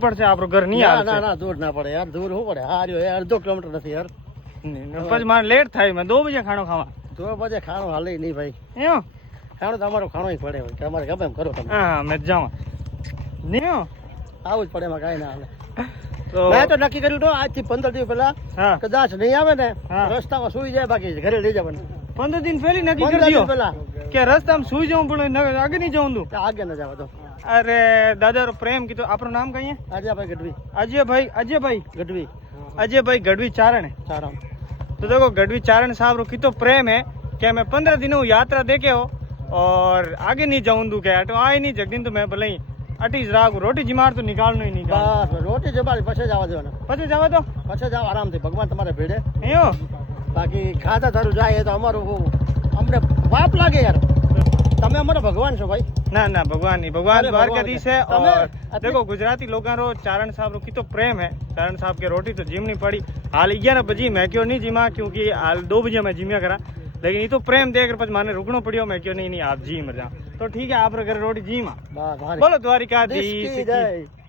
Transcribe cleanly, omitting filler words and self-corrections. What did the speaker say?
પડશે આપણું ઘર નહીં ના હાલશે ના ના દૂર ના પડે યાર દૂર શું પડે હા રહ્યો યાર 2 કિલોમીટર નથી યાર પછી મારે લેટ થાય મેં 2 બજે ખાણો ખાવા 2 બજે ખાણું હાલે નહીં ભાઈ એમ ખાણું તો અમારો ખાણો પડે હોય કે અમારે ગમે એમ કરો તમે હા મેં જાઉં નહીં આવું જ પડે એમાં કાંઈ ના હાલે તો મેં તો નક્કી કર્યું તો આજથી 15 દિવસ પહેલા હા કદાચ નહીં આવે ને હા. રસ્તામાં સુઈ જાય બાકી ઘરે લઈ જવાનું 15 દિન પહેલી નક્કી 15 કરી દિવસ દો પહેલા કે રસ્તામાં સુઈ જવું પણ આગળ નહીં જવું તું આગે ન જાવ તો અરે દાદા પ્રેમ કીધું આપણું નામ કહીએ અજયભાઈ ગઢવી अजय भाई चारण है સારામ तो देखो गढ़वी चारण साहब रो कितो प्रेम है कि मैं 15 दिनों यात्रा देखे हो और आगे नहीं जाऊं दू के तो आए नहीं जगदीन तो मैं भले ही अटी राग रोटी जिमार तो निकालनो ही निकाल બસ રોટી જબારી પછી જવા દેવાના પછી જવા દો પછી જાવ આરામથી ભગવાન તમારે ભેડે એયો બાકી ખાતા તારું જાય તો અમારું અમને પાપ લાગે યાર તમે અમારા ભગવાન છો ભાઈ ना ना भगवान नहीं भगवान अरे द्वारकाधीश है भगवान है। और तुम्हें- देखो गुजराती लोगों रो चारण साहब रो कितो प्रेम है चारण साहब के रोटी तो जिम नहीं पड़ी हाल 11 बजे मैं क्यों नहीं जिमा क्योंकि हाल 2 बजे मैं जिम्या करा लेकिन ये तो प्रेम देकर પછી મને रुकनो पड़ियो मैं क्यों नहीं आप जी मर जा तो ठीक है आप घर रोटी जी मां બસ बोलो द्वारिकाधीश કી की જય